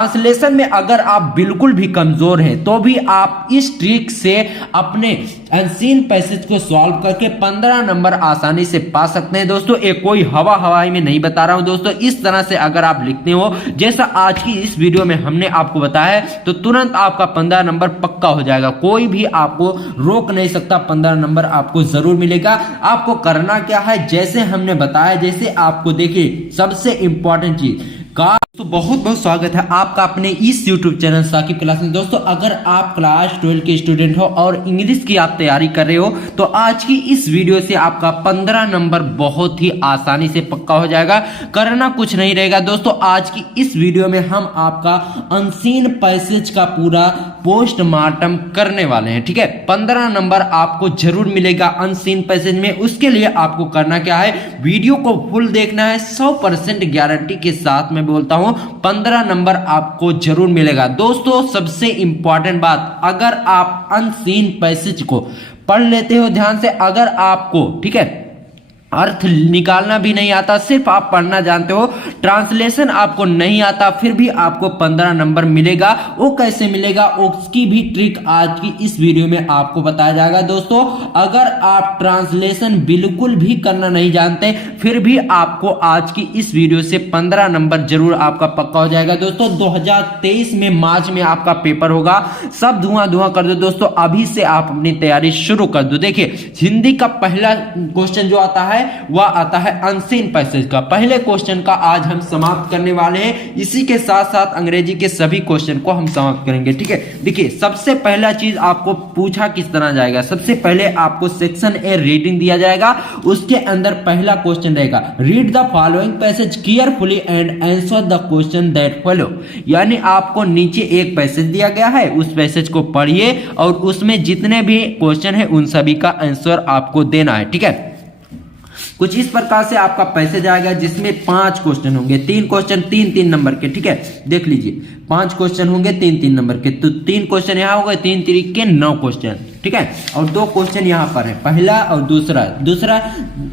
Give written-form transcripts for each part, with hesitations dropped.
Translation में अगर आप बिल्कुल भी कमजोर हैं तो भी आप इस ट्रिक से अपने अनसीन पैसेज को सॉल्व करके 15 नंबर आसानी से पा सकते हैं दोस्तों। ये कोई हवाई में नहीं बता रहा हूं दोस्तों। इस तरह से अगर आप लिखते हो जैसा आज की इस वीडियो में हमने आपको बताया है तो तुरंत आपका 15 नंबर पक्का हो जाएगा। कोई भी आपको रोक नहीं सकता, 15 नंबर आपको जरूर मिलेगा। आपको करना क्या है, जैसे हमने बताया, जैसे आपको देखिए सबसे इंपॉर्टेंट चीज का तो बहुत बहुत स्वागत है आपका अपने इस YouTube चैनल साकिब क्लास में। दोस्तों अगर आप क्लास 12 के स्टूडेंट हो और इंग्लिश की आप तैयारी कर रहे हो तो आज की इस वीडियो से आपका 15 नंबर बहुत ही आसानी से पक्का हो जाएगा। करना कुछ नहीं रहेगा दोस्तों। आज की इस वीडियो में हम आपका अनसीन पैसेज का पूरा पोस्टमार्टम करने वाले हैं, ठीक है। 15 नंबर आपको जरूर मिलेगा अनसीन पैसेज में। उसके लिए आपको करना क्या है, वीडियो को फुल देखना है। 100% गारंटी के साथ मैं बोलता हूं 15 नंबर आपको जरूर मिलेगा दोस्तों। सबसे इंपॉर्टेंट बात, अगर आप अनसीन पैसेज को पढ़ लेते हो ध्यान से, अगर आपको, ठीक है, अर्थ निकालना भी नहीं आता, सिर्फ आप पढ़ना जानते हो, ट्रांसलेशन आपको नहीं आता, फिर भी आपको 15 नंबर मिलेगा। वो कैसे मिलेगा उसकी भी ट्रिक आज की इस वीडियो में आपको बताया जाएगा दोस्तों। अगर आप ट्रांसलेशन बिल्कुल भी करना नहीं जानते फिर भी आपको आज की इस वीडियो से 15 नंबर जरूर आपका पक्का हो जाएगा दोस्तों। 2023 में मार्च में आपका पेपर होगा। सब धुआं धुआं कर दो दोस्तों, अभी से आप अपनी तैयारी शुरू कर दो। देखिए हिंदी का पहला क्वेश्चन जो आता है वह आता है अनसीन पैसेज का। पहले क्वेश्चन का आज हम समाप्त करने वाले हैं। इसी के साथ साथ अंग्रेजी के सभी क्वेश्चन को हम समाप्त करेंगे, ठीक है। देखिए सबसे पहला चीज आपको पूछा किस तरह जाएगा। सबसे पहले आपको सेक्शन ए रीडिंग दिया जाएगा। उसके अंदर पहला क्वेश्चन रहेगा, read the following passage carefully and answer the question that follow. यानी आपको नीचे एक पैसेज दिया गया है, उस पैसेज को पढ़िए और उसमें जितने भी क्वेश्चन है उन सभी का आंसर आपको देना है, ठीक है। कुछ इस प्रकार से आपका पैसेज आएगा जिसमें 5 क्वेश्चन होंगे। 3 क्वेश्चन 3-3 नंबर के, ठीक है। देख लीजिए 5 क्वेश्चन होंगे 3-3 नंबर के, तो 3 क्वेश्चन यहाँ हो गए, 3 3 के 9 क्वेश्चन, ठीक है। और 2 क्वेश्चन यहाँ पर है, पहला और दूसरा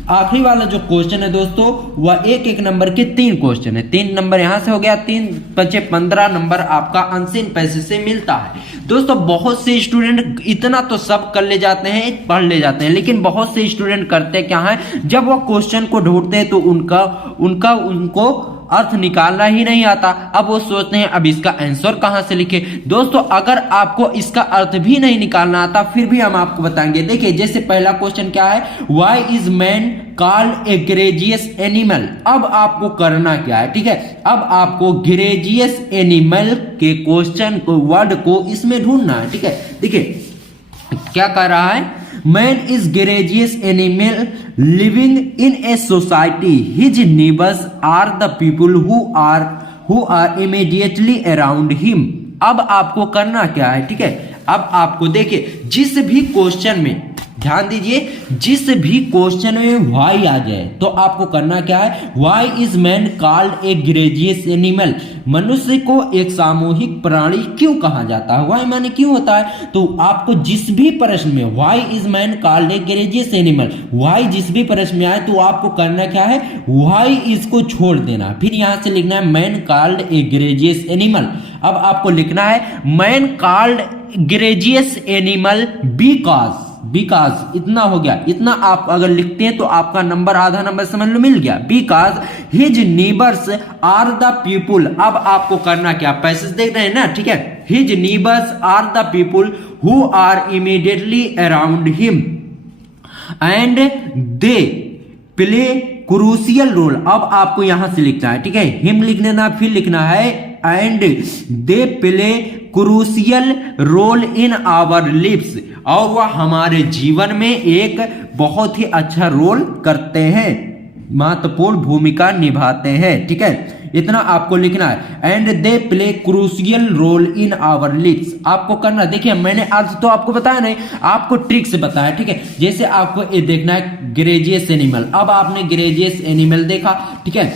आखिरी वाला जो क्वेश्चन है दोस्तों वह 1-1 नंबर के 3 क्वेश्चन है। 3 नंबर यहाँ से हो गया, 3 5 15 नंबर आपका अनसीन पैसेज से मिलता है दोस्तों। बहुत से स्टूडेंट इतना तो सब कर ले जाते हैं, पढ़ ले जाते हैं, लेकिन बहुत से स्टूडेंट करते क्या है, जब वो क्वेश्चन को ढूंढते हैं तो उनको अर्थ निकालना ही नहीं आता। अब वो सोचते हैं अब इसका आंसर कहां से लिखे। दोस्तों अगर आपको इसका अर्थ भी नहीं निकालना आता फिर भी हम आपको बताएंगे। देखिए जैसे पहला क्वेश्चन क्या है, why is man called a gregarious animal. अब आपको करना क्या है, ठीक है। अब आपको ग्रेजियस एनिमल के क्वेश्चन को, वर्ड को इसमें ढूंढना है, ठीक है। देखिए क्या कह रहा है, man is gregarious animal living in a society, his neighbours are the people who are immediately around him. अब आपको करना क्या है, ठीक है। अब आपको देखिए जिस भी क्वेश्चन में, ध्यान दीजिए, जिस भी क्वेश्चन में व्हाई आ जाए तो आपको करना क्या है, why is man called a gregarious animal. मनुष्य को एक सामूहिक प्राणी क्यों कहा जाता है, व्हाई माने क्यों होता है। तो आपको जिस भी प्रश्न में why is man called a gregarious animal, why जिस भी प्रश्न में आए तो आपको करना क्या है, व्हाई इसको छोड़ देना, फिर यहां से लिखना है man called a gregarious animal. अब आपको लिखना है मैन कॉल्ड ग्रेजियस एनिमल बिकॉज इतना हो गया। इतना आप अगर लिखते हैं तो आपका नंबर, आधा नंबर समझ लो मिल गया। Because his neighbours are the people. अब आपको करना क्या, पैसेज देख रहे हैं ना, ठीक है। His neighbours are the people who are immediately around him and they play crucial role. अब आपको यहां से लिखना है, ठीक है। हिम लिख देना, फिर लिखना है and they play crucial role in our lives. और वह हमारे जीवन में एक बहुत ही अच्छा रोल करते हैं, महत्वपूर्ण भूमिका निभाते हैं, ठीक है। इतना आपको लिखना है, and they play crucial role in our lives. आपको करना, देखिए मैंने अर्थ तो आपको बताया नहीं, आपको ट्रिक से बताया, ठीक है। जैसे आपको ये देखना है ग्रेजियस एनिमल। अब आपने ग्रेजियस एनिमल देखा, ठीक है।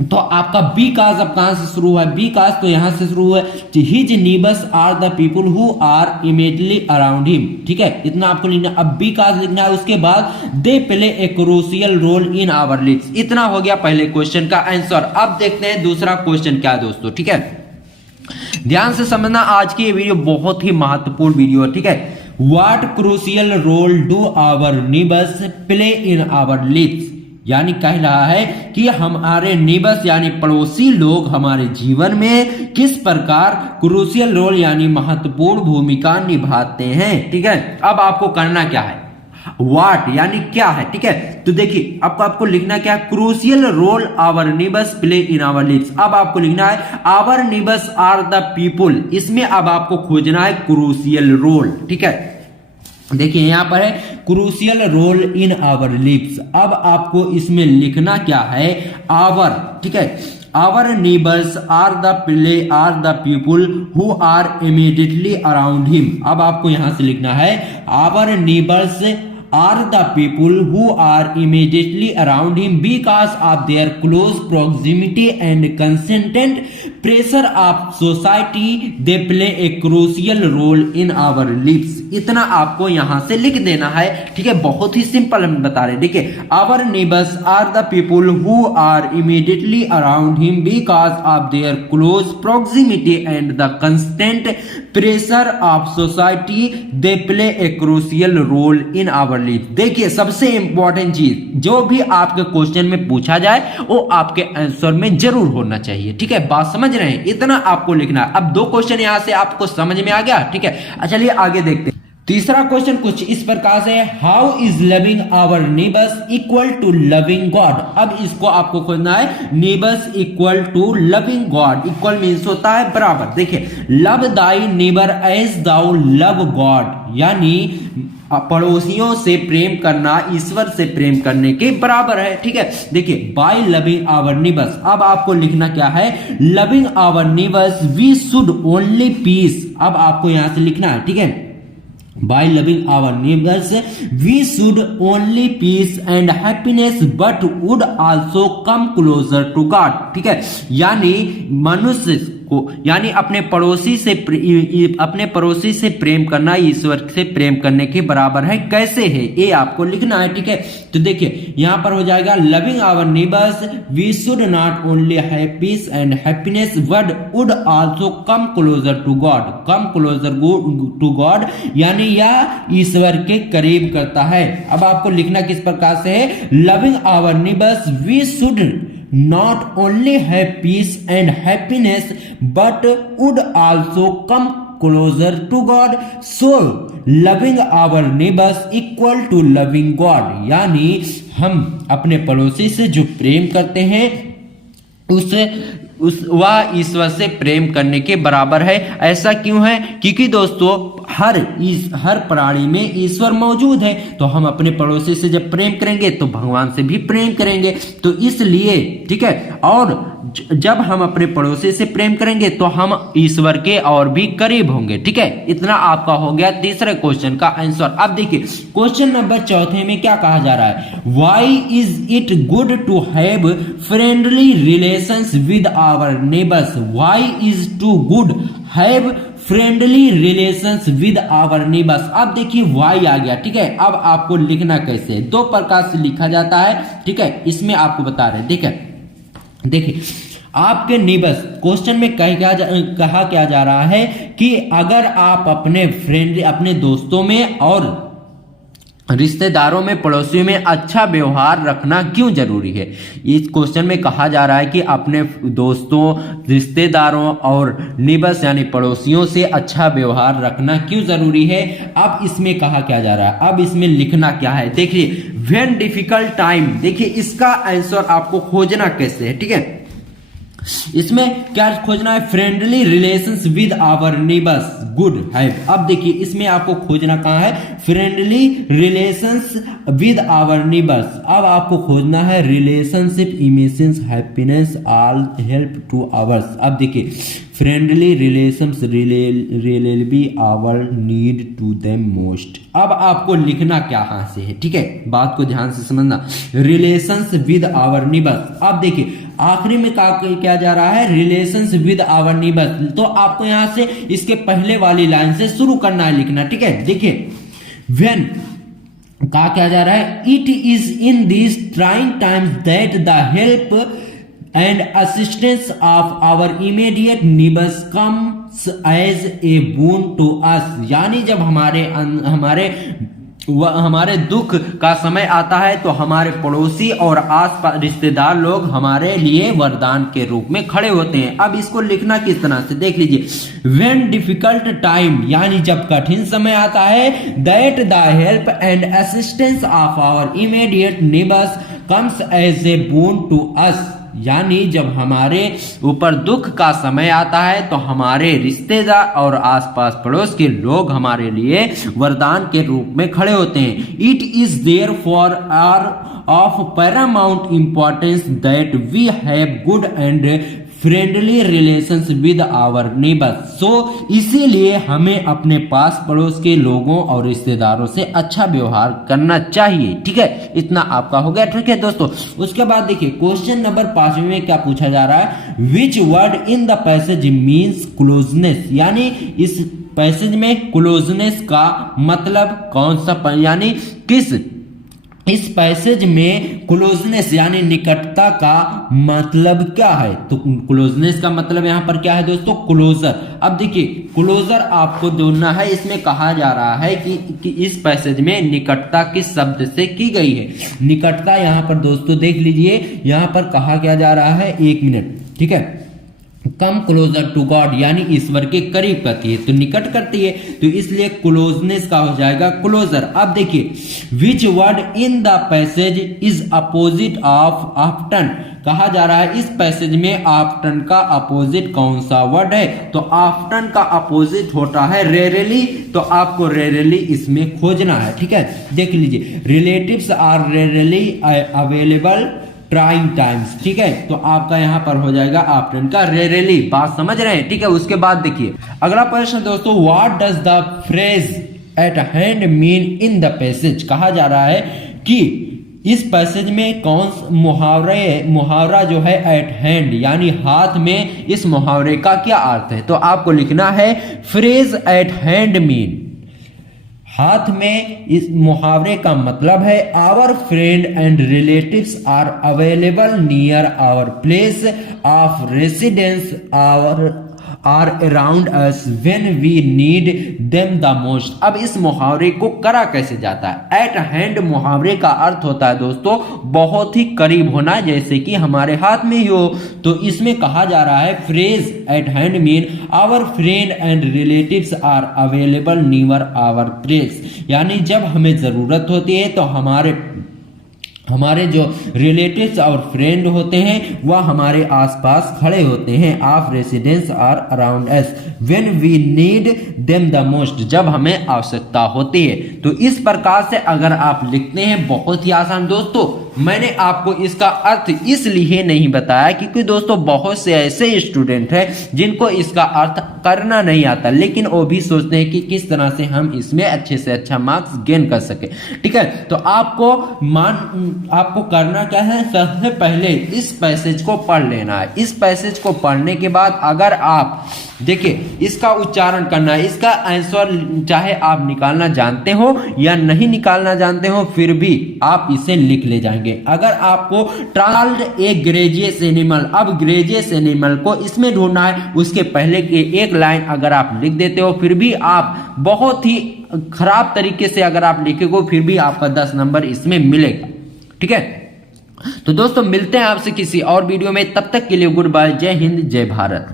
तो आपका बी काज अब कहां से शुरू है, बी काज तो यहां से शुरू है, his neighbours are the people who are immediately around him, ठीक है। इतना आपको लिखना। अब बी काज लिखना है, उसके बाद they play a crucial role in our lives. इतना हो गया पहले क्वेश्चन का आंसर। अब देखते हैं दूसरा क्वेश्चन क्या है दोस्तों, ठीक है। ध्यान से समझना, आज की ये वीडियो बहुत ही महत्वपूर्ण वीडियो है, ठीक है। What crucial role do our neighbours play in our lives, यानी कह रहा है कि हमारे नीबर्स यानी पड़ोसी लोग हमारे जीवन में किस प्रकार क्रूशियल रोल यानी महत्वपूर्ण भूमिका निभाते हैं, ठीक है। अब आपको करना क्या है, व्हाट यानी क्या है, ठीक है। तो देखिए अब आपको लिखना क्या है, crucial role our neighbours play in our lives. अब आपको लिखना है our neighbours are the people, इसमें अब आपको खोजना है क्रूशियल रोल, ठीक है। देखिए यहां पर है crucial role in our lives. अब आपको इसमें लिखना क्या है, आवर, ठीक है। Our neighbours are the people who are immediately around him. अब आपको यहां से लिखना है our neighbours are the people who are immediately around him because of their close proximity and constant pressure of society they play a crucial role in our lives। इतना आपको यहां से लिख देना है, ठीक है। बहुत ही सिंपल हम बता रहे हैं, देखिए our neighbors are the people who are immediately around him because of their close proximity and the constant pressure of society they play a crucial role in our lives। देखिए सबसे इंपॉर्टेंट चीज जो भी आपके क्वेश्चन में पूछा जाए वो आपके आंसर में जरूर होना चाहिए, ठीक है। बात समझ रहे हैं, इतना आपको लिखना है। अब दो क्वेश्चन यहां से आपको समझ में आ गया, ठीक है। चलिए आगे देखते हैं। तीसरा क्वेश्चन कुछ इस प्रकार से है, how is loving our neighbours equal to loving God. अब इसको आपको खोजना है, neighbours equal to loving God. Equal means होता है बराबर। देखिए love thy neighbour as thou love God, यानी पड़ोसियों से प्रेम करना ईश्वर से प्रेम करने के बराबर है, ठीक है। देखिए बाय लविंग आवर नीबर्स, अब आपको लिखना क्या है, loving our neighbours we should only peace. अब आपको यहां से लिखना है, ठीक है। By loving our neighbors, we should only peace and happiness, but would also come closer to God। ठीक है, यानी मनुष्य को यानी अपने पड़ोसी से प्रेम करना ईश्वर से प्रेम करने के बराबर है। कैसे है ये आपको लिखना है, ठीक है। तो देखिए यहां पर हो जाएगा loving our neighbours we should not only have peace and happiness but would also come closer to God. Come closer to God यानी यह ईश्वर के करीब करता है। अब आपको लिखना किस प्रकार से है, loving our neighbours we should not only have peace and happiness but would also come closer to God, so loving our neighbors equal to loving God। यानी हम अपने पड़ोसी से जो प्रेम करते हैं वह ईश्वर से प्रेम करने के बराबर है। ऐसा क्यों है, क्योंकि दोस्तों हर प्राणी में ईश्वर मौजूद है, तो हम अपने पड़ोसी से जब प्रेम करेंगे तो भगवान से भी प्रेम करेंगे, तो इसलिए ठीक है। और जब हम अपने पड़ोसी से प्रेम करेंगे तो हम ईश्वर के और भी करीब होंगे, ठीक है। इतना आपका हो गया तीसरे क्वेश्चन का आंसर। अब देखिए क्वेश्चन नंबर चौथे में क्या कहा जा रहा है, why is it good to have friendly relations with our neighbours. Why is to good have friendly relations with our neighbours. अब देखिए वाई आ गया, ठीक है। अब आपको लिखना कैसे, दो प्रकार से लिखा जाता है, ठीक है। इसमें आपको बता रहे हैं, ठीक है। देखिए आपके नेबर्स क्वेश्चन में कहा क्या जा रहा है कि अगर आप अपने दोस्तों में और रिश्तेदारों में पड़ोसियों में अच्छा व्यवहार रखना क्यों जरूरी है। इस क्वेश्चन में कहा जा रहा है कि अपने दोस्तों रिश्तेदारों और नेबर्स यानी पड़ोसियों से अच्छा व्यवहार रखना क्यों जरूरी है। अब इसमें कहा क्या जा रहा है, अब इसमें लिखना क्या है, देखिए व्हेन डिफिकल्ट टाइम। देखिए इसका आंसर आपको खोजना कैसे है, ठीक है। इसमें क्या खोजना है, friendly relations with our neighbours good है। अब देखिए इसमें आपको खोजना कहां है, friendly relations with our neighbours. अब आपको खोजना है relationship emotions happiness all help to ours. अब देखिए friendly relations rely be our need to them most. अब आपको लिखना क्या कहां से है, ठीक है। बात को ध्यान से समझना, रिलेशंस विद आवर नेबर्स। अब देखिए आखिरी में क्या जा रहा है, रिलेशंस विद आवर नेबर्स। तो आपको यहां से इसके पहले वाली लाइन से शुरू करना है लिखना, ठीक है। देखिए व्हेन क्या जा रहा है, it is in this trying times that the help and assistance of our immediate neighbors comes as a boon to us। यानी जब हमारे दुख का समय आता है तो हमारे पड़ोसी और आसपास रिश्तेदार लोग हमारे लिए वरदान के रूप में खड़े होते हैं। अब इसको लिखना किस तरह से देख लीजिए, when difficult time यानी जब कठिन समय आता है, that the help and assistance of our immediate neighbors comes as a boon to us। यानी जब हमारे ऊपर दुख का समय आता है तो हमारे रिश्तेदार और आसपास पड़ोस के लोग हमारे लिए वरदान के रूप में खड़े होते हैं। It is therefore are of paramount importance that we have good and friendly relations with our neighbours. So इसीलिए हमें अपने पास पड़ोस के लोगों और रिश्तेदारों से अच्छा व्यवहार करना चाहिए। ठीक है, इतना आपका हो गया। ठीक है दोस्तों, उसके बाद देखिए क्वेश्चन नंबर 5 में क्या पूछा जा रहा है, which word in the passage means closeness. यानी इस पैसेज में क्लोजनेस का मतलब कौन सा, यानी किस इस पैसेज में क्लोजनेस यानी निकटता का मतलब क्या है। तो क्लोजनेस का मतलब यहां पर क्या है दोस्तों, क्लोजर। अब देखिए क्लोजर आपको ढूंढना है। इसमें कहा जा रहा है कि इस पैसेज में निकटता किस शब्द से की गई है। निकटता यहां पर दोस्तों देख लीजिए, यहां पर कहा क्या जा रहा है, 1 मिनट, ठीक है, कम क्लोजर टू गॉड यानी ईश्वर के करीब करती है, तो निकट करती है, तो इसलिए क्लोजनेस का हो जाएगा क्लोजर। अब देखिए which word in the passage is opposite of often. कहा जा रहा है इस पैसेज में ऑफ्टन का अपोजिट कौन सा वर्ड है। तो ऑफ्टन का अपोजिट होता है रेयरली, तो आपको रेयरली इसमें खोजना है। ठीक है, देख लीजिए, relatives are rarely available trying times. ठीक है, तो आपका यहां पर हो जाएगा ऑफ्टन का रेयरली। बात समझ रहे हैं। ठीक है, उसके बाद देखिए अगला प्रश्न दोस्तों, what does the phrase at hand mean in the passage. कहा जा रहा है कि इस पैसेज में कौन मुहावरा जो है एट हैंड यानी हाथ में, इस मुहावरे का क्या अर्थ है। तो आपको लिखना है फ्रेज एट हैंड मीन, हाथ में इस मुहावरे का मतलब है our friend and relatives are available near our place of residence are around us when we need them the most. अब इस मुहावरे को करा कैसे जाता है। एट हैंड मुहावरे का अर्थ होता है दोस्तों बहुत ही करीब होना, जैसे कि हमारे हाथ में ही हो। तो इसमें कहा जा रहा है phrase at hand mean our friend and relatives are available near our place, यानी जब हमें जरूरत होती है तो हमारे जो रिलेटिव्स और फ्रेंड होते हैं वह हमारे आसपास खड़े होते हैं। Of residence are around us when we need them the most, जब हमें आवश्यकता होती है। तो इस प्रकार से अगर आप लिखते हैं, बहुत ही आसान दोस्तों। मैंने आपको इसका अर्थ इसलिए नहीं बताया क्योंकि दोस्तों बहुत से ऐसे स्टूडेंट हैं जिनको इसका अर्थ करना नहीं आता, लेकिन वो भी सोचते हैं कि किस तरह से हम इसमें अच्छे से अच्छा मार्क्स गेन कर सके। ठीक है, तो आपको करना क्या है, सबसे पहले इस पैसेज को पढ़ लेना है। इस पैसेज को पढ़ने के बाद अगर आप देखिए इसका उच्चारण करना है, इसका आंसर चाहे आप निकालना जानते हो या नहीं निकालना जानते हो फिर भी आप इसे लिख ले जाएंगे। अगर आपको ट्राल्ड ए ग्रेजियस एनिमल, अब ग्रेजियस एनिमल को इसमें ढूंढना है, उसके पहले के एक लाइन अगर आप लिख देते हो फिर भी आप बहुत ही खराब तरीके से अगर आप लिखेगो फिर भी आपका 10 नंबर इसमें मिलेगा। ठीक है, तो दोस्तों मिलते हैं आपसे किसी और वीडियो में, तब तक के लिए गुड बाय, जय हिंद जय भारत।